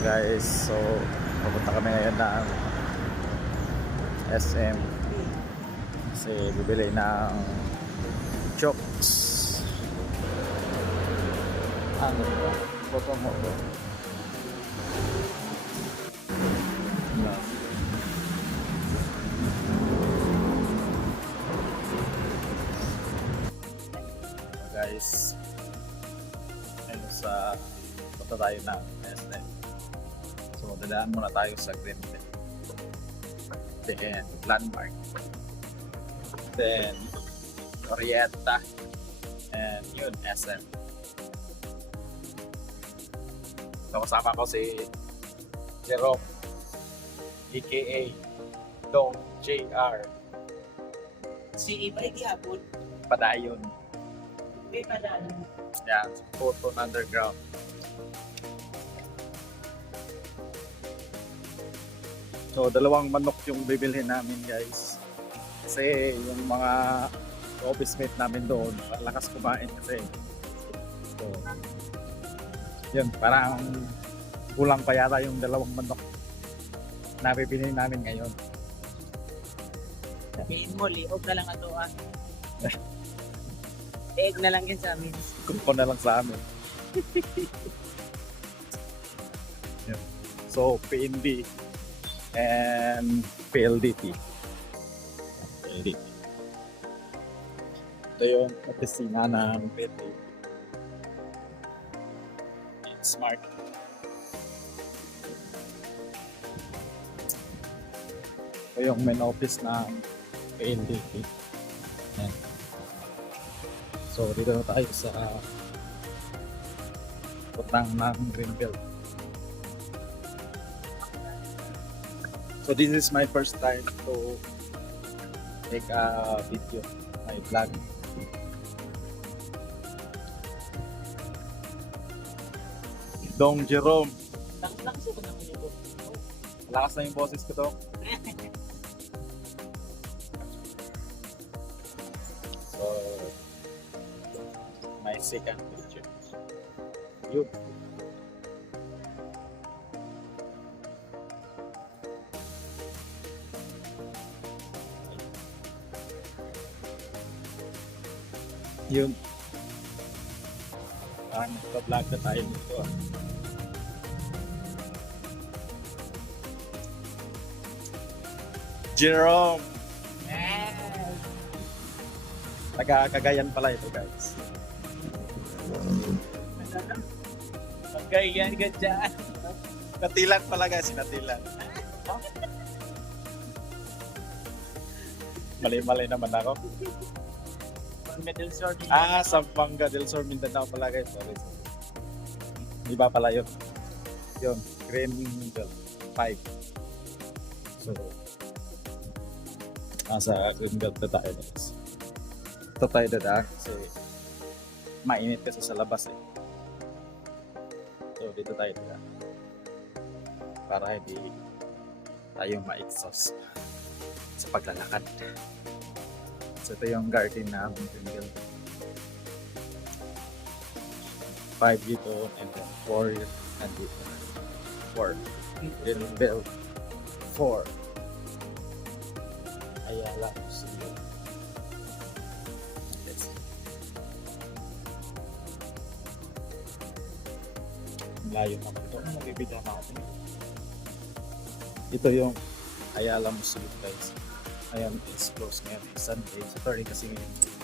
guys, so papunta kami ngayon ng SM kasi bibili ng chokes. Ano ba? Photo mo ba? No. Guys, ano sa punta tayo ng SM. So, dadaan muna tayo sa Greenbelt. Then, Landmark. Then, Orienta. And yun, SM. So, kasama ko si Jerome, aka Dong JR. Si Iba di hapon. Padayon. May padaan. Yan, Photon Underground. So, dalawang manok yung bibilhin namin, guys. Kasi yung mga office mate namin doon, lakas kumain kasi. So, yun, parang kulang pa yata yung dalawang manok na bibilhin namin ngayon. Sabihin mo, liog na lang ato ah. Egg na lang yan sa amin. Kumpon na lang sa amin. Yun. So, PNB and PLDT. PLDT. Ito yung opisina ng PLDT. Smart. Ito yung main office ng PLDT. Yan. So, dito na tayo sa putang ng Greenbelt. So, this is my first time to make a video, my vlog. Dong Jerome. Lakas ako naman ito. Lakas na yung boses ko to. So, my second picture. Yun. Yun. Nagpa-vlog na tayo nito. Jerome! Yes! Taga-Cagayan pala ito, guys. Pagkaiyan ka dyan. Natilan pala, guys. Natilan. Mali-mali naman ako. Middle sword. Zamboanga del Sur, Mindanao pala, guys. Sorry. Iba pala yun. Yun, Greenbelt 5. So, nasa Greenbelt na tayo, guys. Ito tayo dadaan kasi mainit kasi sa labas eh. So, dito tayo dadaan. Para hindi tayo ma-exhaust sa paglalakad. So, ito yung garden na Greenbelt. 5 dito and then 4 nandito. 4. Greenbelt 4. Ayala Museum. Yes. Layo naman ito. Ano magbibigyan natin? Ito yung Ayala Museum, guys. Ayan, it's closed ngayon. It's Sunday. Saturday kasi ngayon.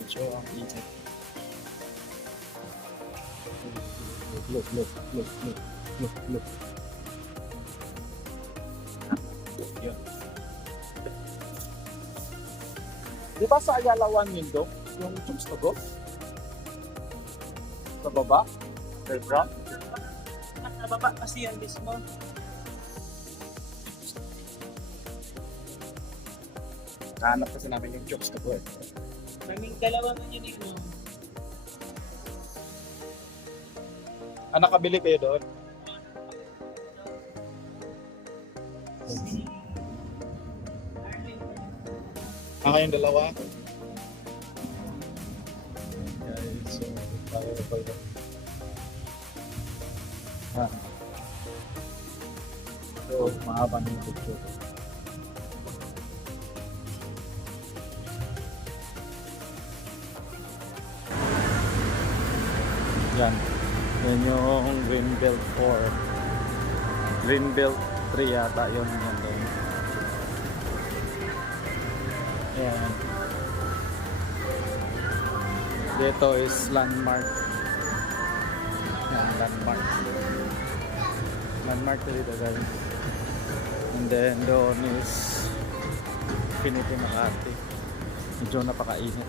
Medyo ang init. Look. Yun. Di ba sa Ayala 1 window, yung chums to go? Sa baba? Underground? Nababa kasi yan mismo. Hanap kasi namin yung chums to go eh. Kaming dalawa man yun yung Ah, nakabili kayo doon? Ah, kayong dalawa? Guys, so tayo pa yun. Ah. So, mahaba ng picture. Yan. Yan yung Greenbelt 4. Greenbelt 3 yata yun. Yan doon. Yan. Dito is landmark. Yan, landmark. Landmark dito guys. And then doon is Infinity Makati. Medyo napakainit.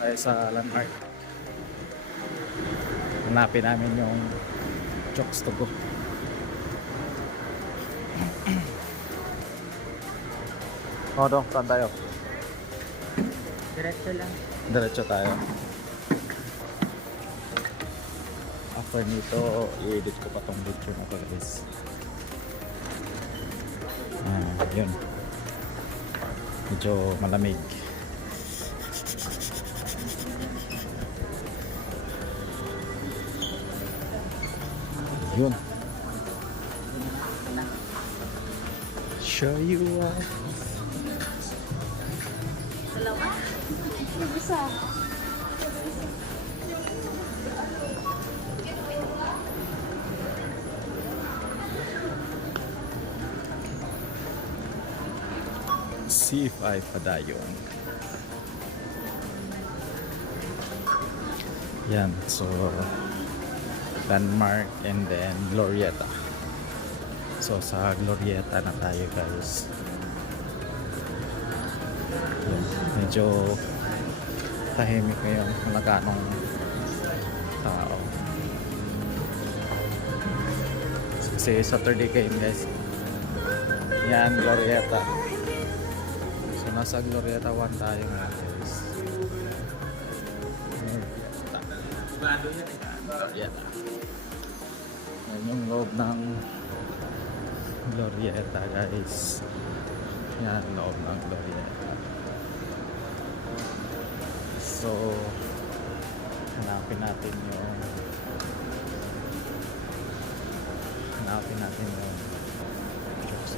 Tayo sa landmark. Hanapin namin yung Chokes to go. O, doon, saan tayo? Diretso lang. Diretso tayo. After nito, i-edit ko pa tong video na to guys. Yun. Medyo malamig. Yun. Show you what. Dalawa? Isa. C5 Padayon. Yan, so landmark and then Glorieta. So sa Glorieta na tayo guys. Yan, medyo tahimik ngayon, magkanong tao. Kasi Saturday kayo guys. Yan, Glorieta. So nasa Glorieta 1 tayo nga guys. Glorieta. Yan yung loob ng Glorieta guys. Yan, loob ng Glorieta. So hanapin natin yung Chokes.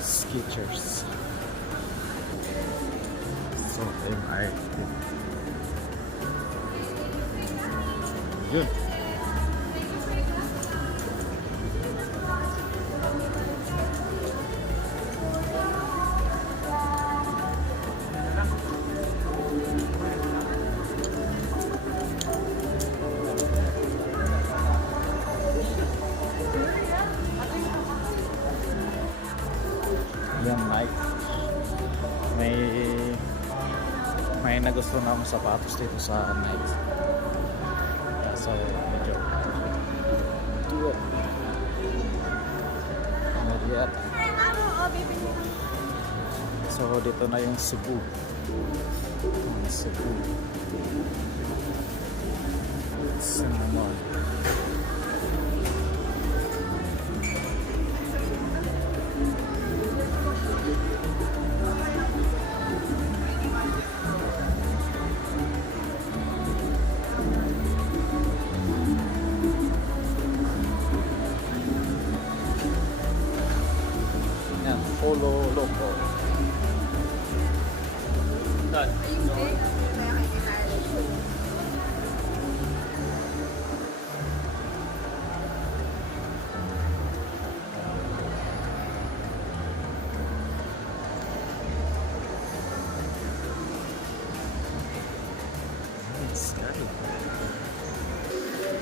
Skechers. So MR. Yun. Yan, Nike. May nagusto na akong sapatos dito sa Nike. So, medyo tuwa. Mariat. Ano? O, bibili ka. So, dito na yung Cebu. Cebu. Cinnamon. Yan, Polo Loco.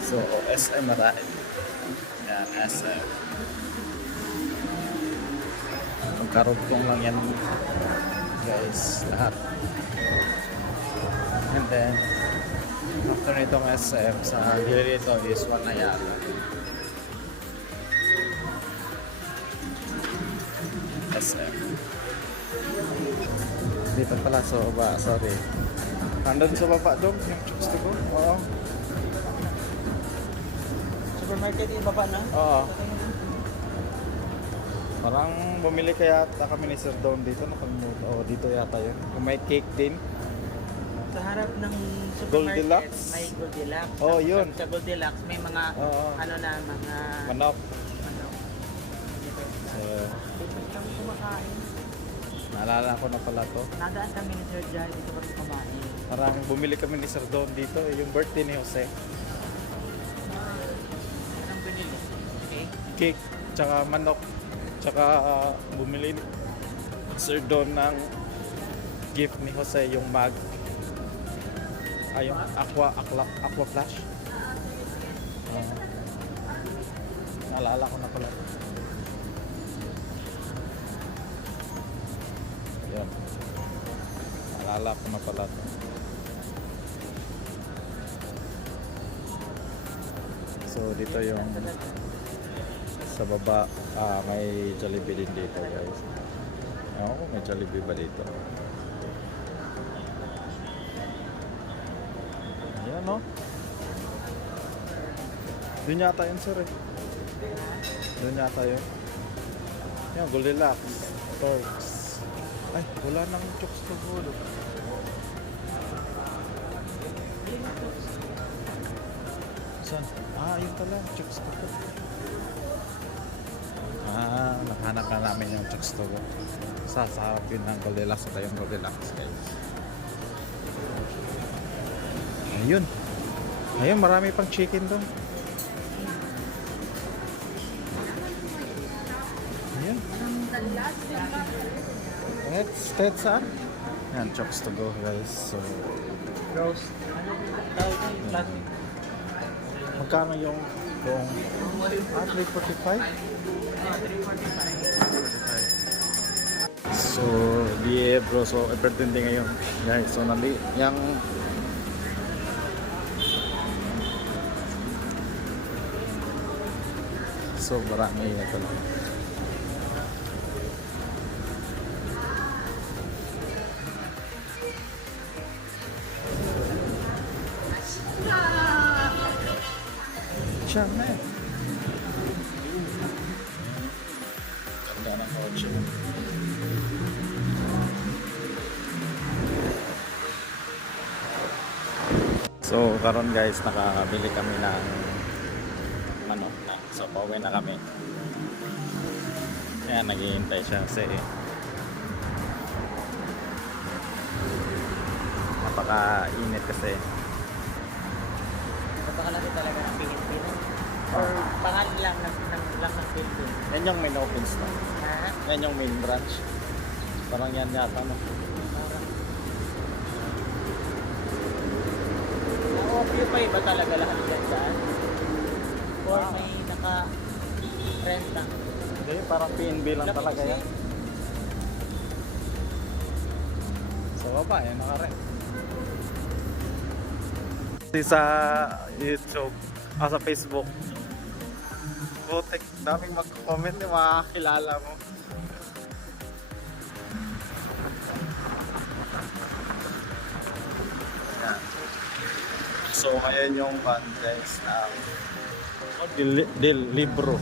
So, SM Marami. Yan, SM. Magkarugtong lang yan guys, lahat. And then after nitong SM sa gilid ito is Wanayala. SM. Dito pala sa baba, sorry. Nandun sa baba doon, yung chicks to go. Oo. Supermarket yung baba na? Oo. Parang bumili kaya kami ni Sir Don dito. Nakalimutan. Oo, dito yata yun. Kung may cake din. Sa harap ng supermarket, Goldilocks? may Goldilocks. Oh, Tapos yun. Sa Goldilocks, may mga, Oo. ano na, mga, Manok. ano, So, dito kami kumakain. naalala ko na pala to. Nadaan kami ni Sir Jai, dito kami kumain. Parang bumili kami ni Sir Don dito. Yung birthday ni Jose. Anong binili? Okay? Cake, tsaka manok. Tsaka bumili ni Sir Don ng gift ni Jose, yung mug. Yung aqua flash. Naalala ko na pala. Yun. Naalala ko na pala to. So dito yung sa baba, may Jollibee din dito guys. Oo, may Jollibee ba dito? Ayan no? Doon yata yun sir eh. Doon yata yun. Yan, Goldilocks, Torx. Ay, wala nang chokes to go. Saan? Yun pala, chokes to go. Nakahanap na namin yung chokes to go. Sa harap yun ng Goldilocks. Ito yung Goldilocks guys. Ayun. Ayun, marami pang chicken doon. Ayun. Let's saan? Yan, chokes to go guys. So, Rose. Ano tawag yung plastic? magkano yung kung 345? 345. So, yeah bro. So, everything ngayon guys. So, yung so, marami ito lang. Siya, man. Ganda ng kotse. So, karon guys, nakabili kami ng so, pauwi na kami. Kaya naghihintay siya kasi napaka-init kasi. Napakalaki talaga ng Pilipinas. Or pangalan lang ng building. Yan yung main office na. Ha? Yan yung main branch. Parang yan yata no. Na-occupy ba talaga lahat dyan dyan? Or may naka-rent lang? Hindi, parang PNB lang Laki talaga kasi. yan. Sa baba, yan naka-rent. Kasi sa YouTube, sa Facebook, butik, daming mag-comment yung makakilala mo. Yan. So, ngayon yung van guys na libro.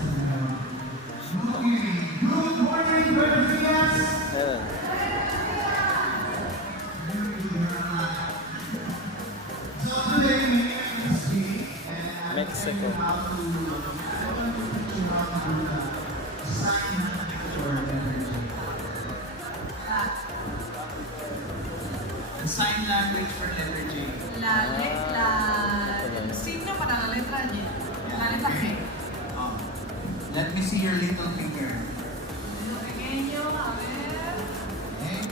Ayan. Mexico. Sign language for letter J. Sino pa na letra niya? La letra G. Let me see your little finger. Pequeño, a ver. Okay?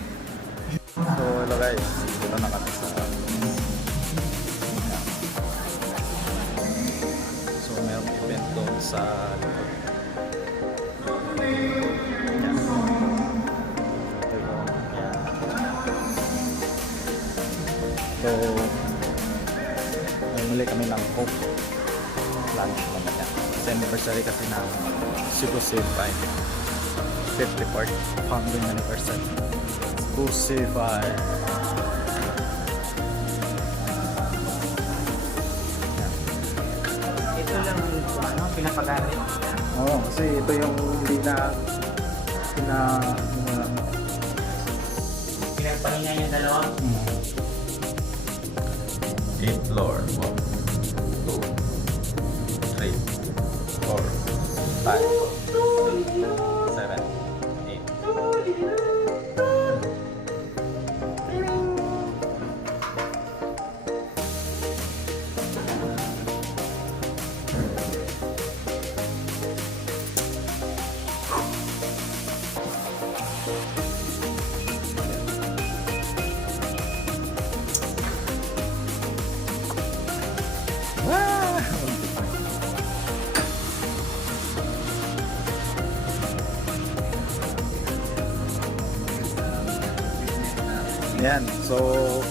So, hello guys. Dito na kami sa so, mayroong event doon sa likod. Yan. Ito yung yan. So, namili kami ng Coke. Lunch naman yan. Kasi anniversary kasi na Cebu Save 5. 54th founding anniversary. Busify. Ito lang yung ano, pinapagamit. Oo, kasi ito yung hindi na Pinagpahinga yung dalawa. 8th floor. 1, 2, 3, 4, 5, 7, 8. Yan, so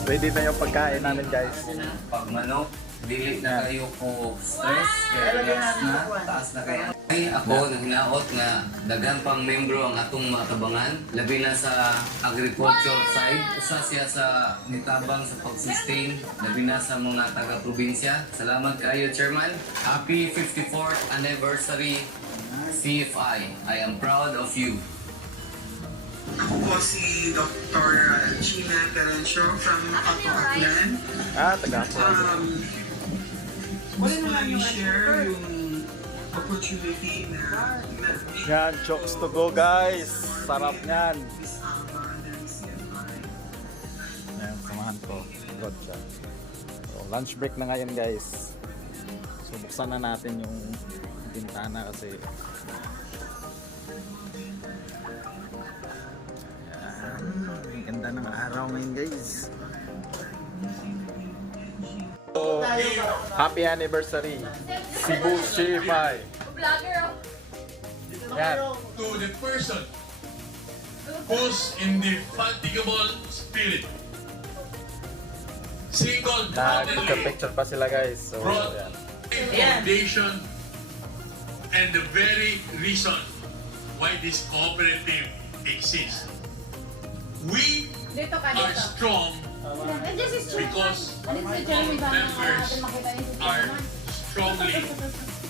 pwede na yung pagkain namin guys. Pag manok, dili na kayo ko stress, kaya relax na, taas na kayo. Ay, ako naghinaot nga daghang pang membro ang atong matabangan, labi na sa agriculture side, usa siya sa nitabang sa pag-sustain, labi na sa mga taga-probinsya. Salamat kayo, Chairman. Happy 54th anniversary CFI. I am proud of you. Ako po si Dr. Gina Perencio from Aklan. Taga-po. Gusto ko lang i-share yung opportunity na Yan, chokes to go guys. Sarap yan. Yan, samahan ko. God siya. So, lunch break na ngayon guys. So, buksan na natin yung bintana kasi ang ganda ng araw ngayon guys. So, happy anniversary Cebu Shify. Yan. To the person whose indefatigable spirit, single-handedly Nagka-picture pa sila guys. So, brought yan. a foundation and the very reason why this cooperative exists. We Dito ka, are dito. strong Nandiyan si Stu. because Ano si Jeremy ba? members Makita niyo si are Jeremy. strongly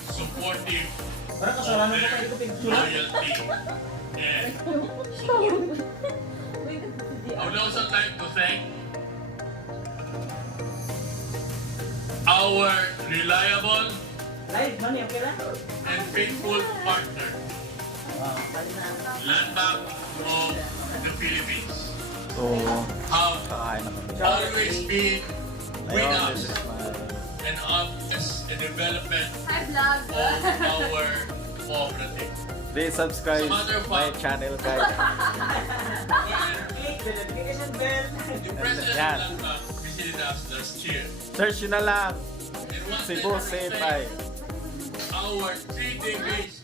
supportive Parang of kasalanan ko their tayo ko picture. loyalty and support. I would also like to thank our reliable Live, money, okay lang? and faithful partner, Land Bank of the Philippines, So, have kakain na kami. always been with Ayun, us this is my... and us in development Hi, vlog. of our cooperative. Please subscribe my channel guys. When Click the notification bell. the President Yan. of Land Bank visited us last year, Search nyo na lang. and one Cebu thing Shify. our 3-day base